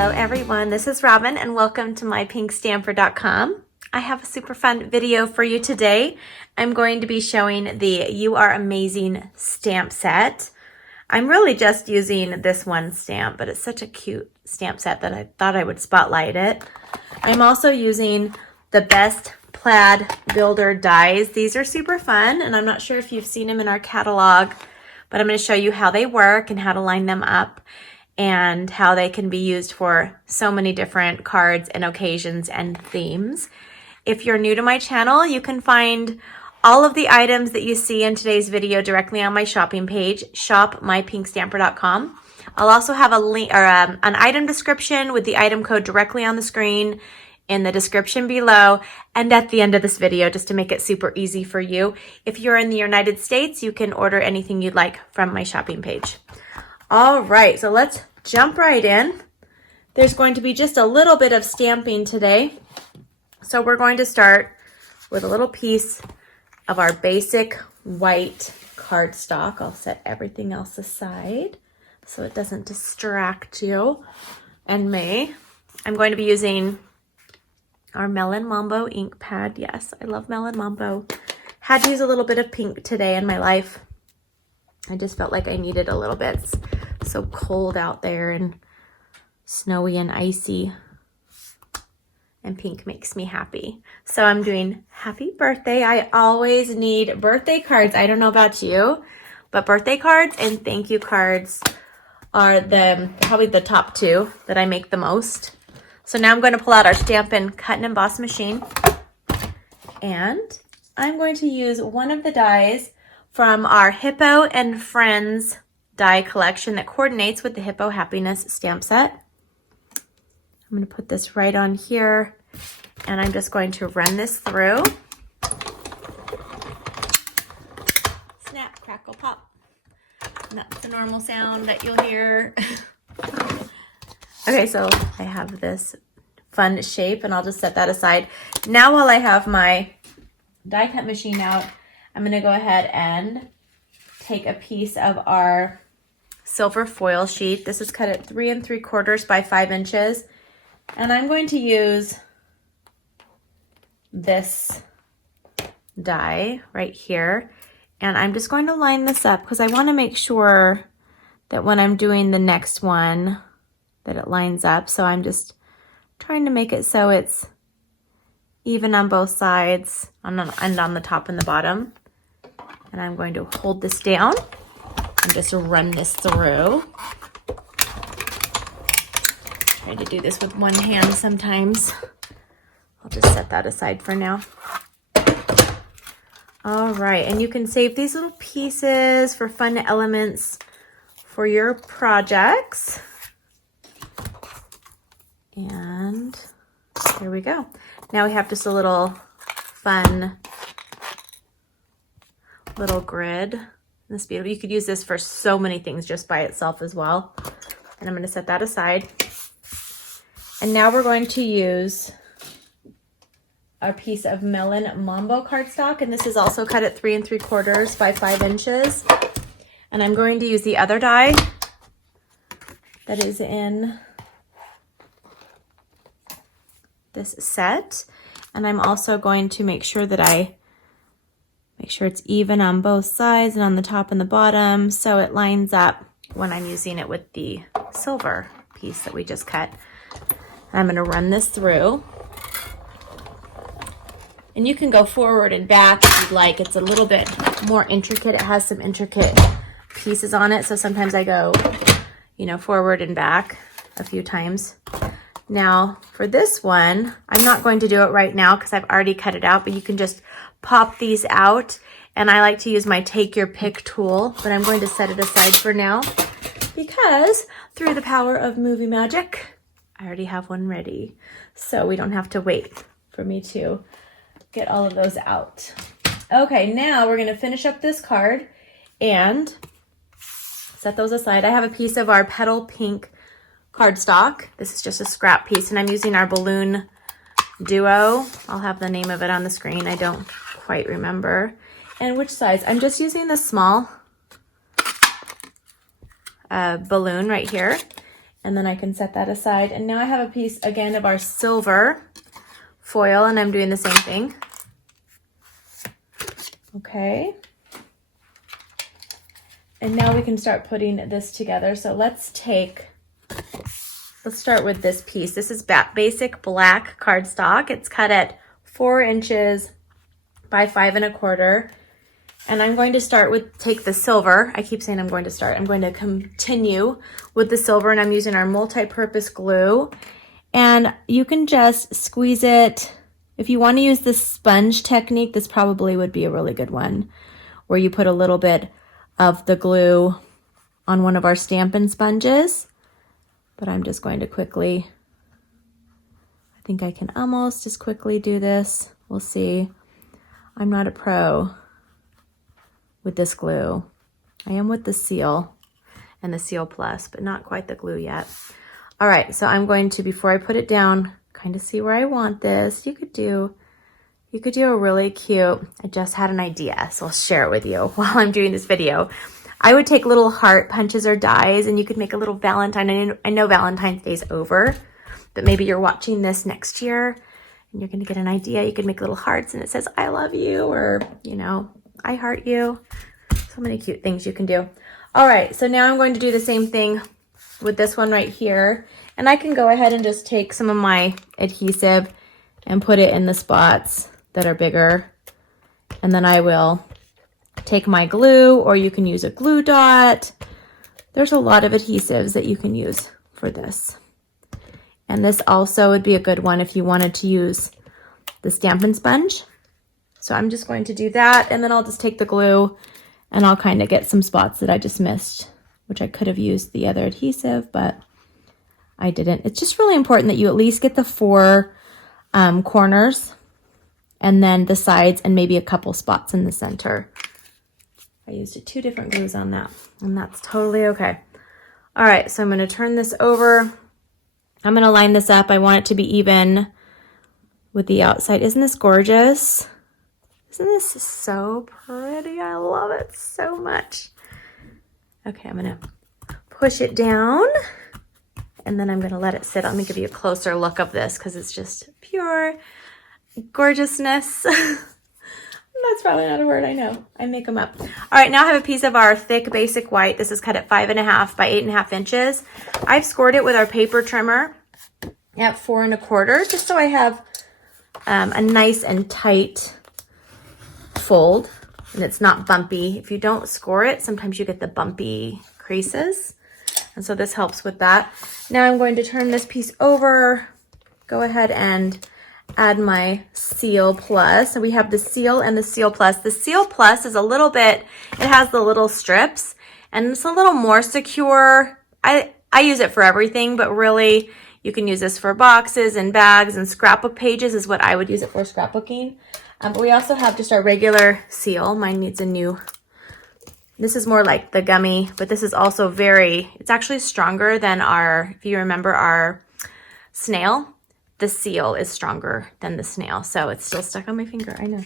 Hello everyone, this is Robyn and welcome to mypinkstamper.com. I have a super fun video for you today. I'm going to be showing the You Are Amazing stamp set. I'm really just using this one stamp, but it's such a cute stamp set that I thought I would spotlight it. I'm also using the Best Plaid Builder dies. These are super fun and I'm not sure if you've seen them in our catalog, but I'm going to show you how they work and how to line them up, and how they can be used for so many different cards and occasions and themes. If you're new to my channel, you can find all of the items that you see in today's video directly on my shopping page, shop.mypinkstamper.com. I'll also have a link or an item description with the item code directly on the screen in the description below and at the end of this video, just to make it super easy for you. If you're in the United States, you can order anything you'd like from my shopping page. All right, so let's jump right in. There's going to be just a little bit of stamping today. So we're going to start with a little piece of our basic white cardstock. I'll set everything else aside so it doesn't distract you and me. I'm going to be using our Melon Mambo Ink Pad. Yes, I love Melon Mambo. Had to use a little bit of pink today in my life. I just felt like I needed a little bit. It's so cold out there and snowy and icy, and pink makes me happy. So I'm doing happy birthday. I always need birthday cards. I don't know about you, but birthday cards and thank you cards are probably the top two that I make the most. So now I'm going to pull out our Stampin' Cut and Emboss machine, and I'm going to use one of the dies from our Hippo and Friends die collection that coordinates with the Hippo Happiness stamp set. I'm going to put this right on here, and I'm just going to run this through. Snap, crackle, pop. And that's the normal sound that you'll hear. Okay, so I have this fun shape, and I'll just set that aside. Now while I have my die cut machine out, I'm going to go ahead and take a piece of our silver foil sheet. This is cut at 3 3/4 by 5 inches. And I'm going to use this die right here. And I'm just going to line this up because I want to make sure that when I'm doing the next one that it lines up. So I'm just trying to make it so it's even on both sides and on the top and the bottom. And I'm going to hold this down and just run this through. Try to do this with one hand sometimes. I'll just set that aside for now. All right, and you can save these little pieces for fun elements for your projects. And there we go. Now we have just a little fun little grid. This beautiful. You could use this for so many things just by itself as well. And I'm going to set that aside. And now we're going to use a piece of Melon Mambo cardstock, and this is also cut at 3 3/4 by 5 inches. And I'm going to use the other die that is in this set, and I'm also going to make sure that make sure it's even on both sides and on the top and the bottom so it lines up when I'm using it with the silver piece that we just cut. I'm going to run this through. And you can go forward and back if you'd like. It's a little bit more intricate. It has some intricate pieces on it. So sometimes I go, forward and back a few times. Now for this one, I'm not going to do it right now because I've already cut it out, but you can just pop these out. And I like to use my take your pick tool, but I'm going to set it aside for now because through the power of movie magic, I already have one ready. So we don't have to wait for me to get all of those out. Okay, now we're gonna finish up this card and set those aside. I have a piece of our Petal pink cardstock. This is just a scrap piece, and I'm using our balloon duo. I'll have the name of it on the screen. I don't quite remember. And which size? I'm just using the small balloon right here. And then I can set that aside. And now I have a piece again of our silver foil, and I'm doing the same thing. Okay. And now we can start putting this together. So let's start with this piece. This is basic black cardstock. It's cut at 4 inches by 5 1/4. And I'm going to take the silver. I keep saying I'm going to start. I'm going to continue with the silver, and I'm using our multi-purpose glue. And you can just squeeze it. If you want to use the sponge technique, this probably would be a really good one, where you put a little bit of the glue on one of our Stampin' sponges. But I'm just going to quickly, I think I can almost as quickly do this. We'll see. I'm not a pro with this glue. I am with the Seal and the Seal Plus, but not quite the glue yet. All right, so I'm going to, before I put it down, kind of see where I want this. You could do a really cute, I just had an idea, so I'll share it with you while I'm doing this video. I would take little heart punches or dies, and you could make a little Valentine. I know Valentine's Day's over, but maybe you're watching this next year and you're gonna get an idea. You could make little hearts and it says, I love you, or, you know, I heart you. So many cute things you can do. All right, so now I'm going to do the same thing with this one right here. And I can go ahead and just take some of my adhesive and put it in the spots that are bigger. And then I will take my glue, or you can use a glue dot. There's a lot of adhesives that you can use for this. And this also would be a good one if you wanted to use the Stampin' sponge. So I'm just going to do that, and then I'll just take the glue and I'll kind of get some spots that I just missed, which I could have used the other adhesive, but I didn't. It's just really important that you at least get the 4 corners, and then the sides, and maybe a couple spots in the center. I used 2 different glues on that, and that's totally okay. All right, so I'm going to turn this over. I'm going to line this up. I want it to be even with the outside. Isn't this gorgeous? Isn't this so pretty? I love it so much. Okay, I'm going to push it down, and then I'm going to let it sit. Let me give you a closer look of this, because it's just pure gorgeousness. That's probably not a word, I know. I make them up. All right, now I have a piece of our thick basic white. This is cut at 5 1/2 by 8 1/2 inches. I've scored it with our paper trimmer at 4 1/4, just so I have a nice and tight fold, and it's not bumpy. If you don't score it, sometimes you get the bumpy creases, and so this helps with that. Now I'm going to turn this piece over, go ahead and add my Seal Plus. So we have the Seal and the Seal Plus. The Seal Plus is a little bit, it has the little strips, and it's a little more secure. I use it for everything, but really you can use this for boxes and bags, and scrapbook pages is what I would use it for, scrapbooking. But we also have just our regular Seal. Mine needs a new, this is more like the gummy, but this is also it's actually stronger than our, if you remember our snail, the Seal is stronger than the snail. So it's still stuck on my finger, I know.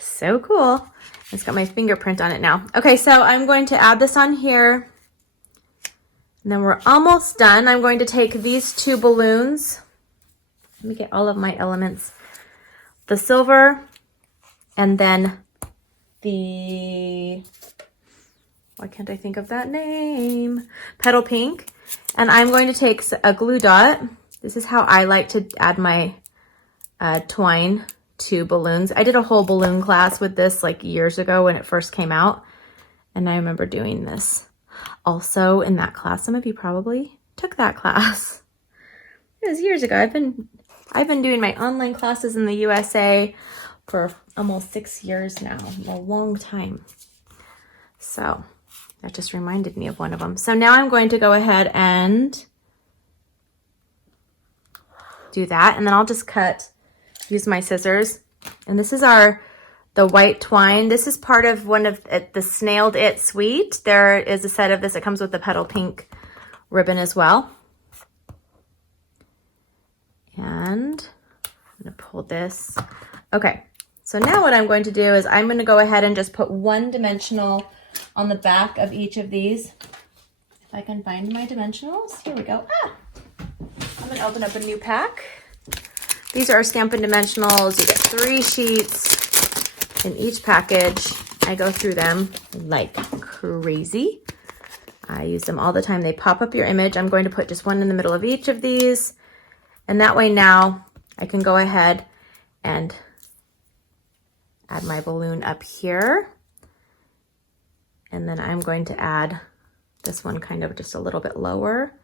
So cool. It's got my fingerprint on it now. Okay, so I'm going to add this on here. And then we're almost done. I'm going to take these 2 balloons. Let me get all of my elements. The silver, and then the, why can't I think of that name? Petal pink. And I'm going to take a glue dot. This is how I like to add my twine to balloons. I did a whole balloon class with this like years ago when it first came out. And I remember doing this also in that class. Some of you probably took that class. It was years ago. I've been doing my online classes in the USA for almost 6 years now, a long time. So that just reminded me of one of them. So now I'm going to go ahead and do that, and then I'll just use my scissors. And this is the white twine. This is part of one of the Snailed It Suite. There is a set of this. It comes with the petal pink ribbon as well. And I'm going to pull this. Okay, so now what I'm going to do is I'm going to go ahead and just put 1 dimensional on the back of each of these. If I can find my dimensionals, here we go. I'm gonna open up a new pack. These are Stampin Dimensionals. You get 3 sheets in each package. I go through them like crazy. I use them all the time. They pop up your image. I'm going to put just one in the middle of each of these. And that way now I can go ahead and add my balloon up here. And then I'm going to add this one kind of just a little bit lower.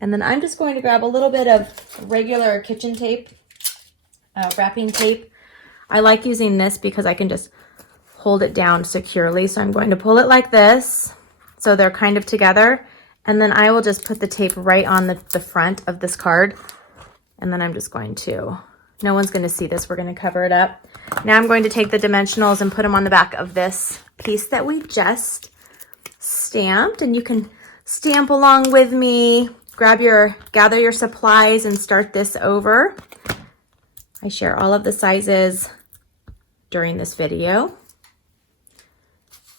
And then I'm just going to grab a little bit of regular kitchen tape, wrapping tape. I like using this because I can just hold it down securely. So I'm going to pull it like this, so they're kind of together. And then I will just put the tape right on the front of this card. And then I'm just going to, no one's going to see this. We're going to cover it up. Now I'm going to take the dimensionals and put them on the back of this piece that we just stamped. And you can stamp along with me. Gather your supplies and start this over. I share all of the sizes during this video.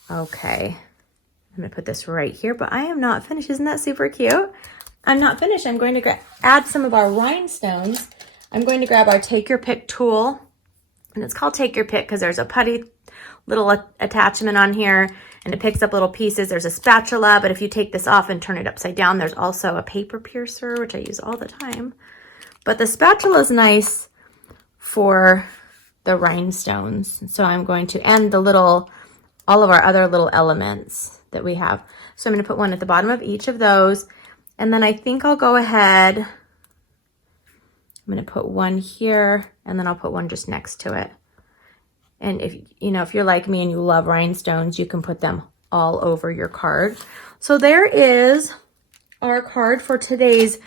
Okay, I'm gonna put this right here, but I am not finished. Isn't that super cute? I'm not finished. I'm going to add some of our rhinestones. I'm going to grab our Take Your Pick tool, and it's called Take Your Pick because there's a putty little attachment on here, and it picks up little pieces. There's a spatula, but if you take this off and turn it upside down, there's also a paper piercer, which I use all the time. But the spatula is nice for the rhinestones. So I'm going to, and all of our other little elements that we have. So I'm going to put one at the bottom of each of those. And then I think I'll go ahead, I'm going to put one here, and then I'll put one just next to it. And if you're like me and you love rhinestones, you can put them all over your card. So there is our card for today's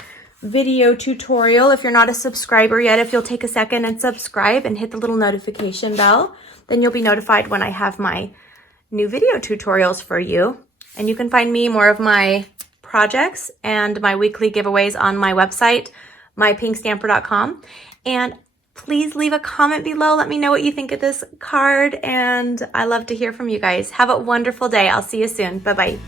video tutorial. If you're not a subscriber yet, if you'll take a second and subscribe and hit the little notification bell, then you'll be notified when I have my new video tutorials for you. And you can find me, more of my projects and my weekly giveaways on my website, mypinkstamper.com. And please leave a comment below. Let me know what you think of this card, and I love to hear from you guys. Have a wonderful day. I'll see you soon. Bye-bye.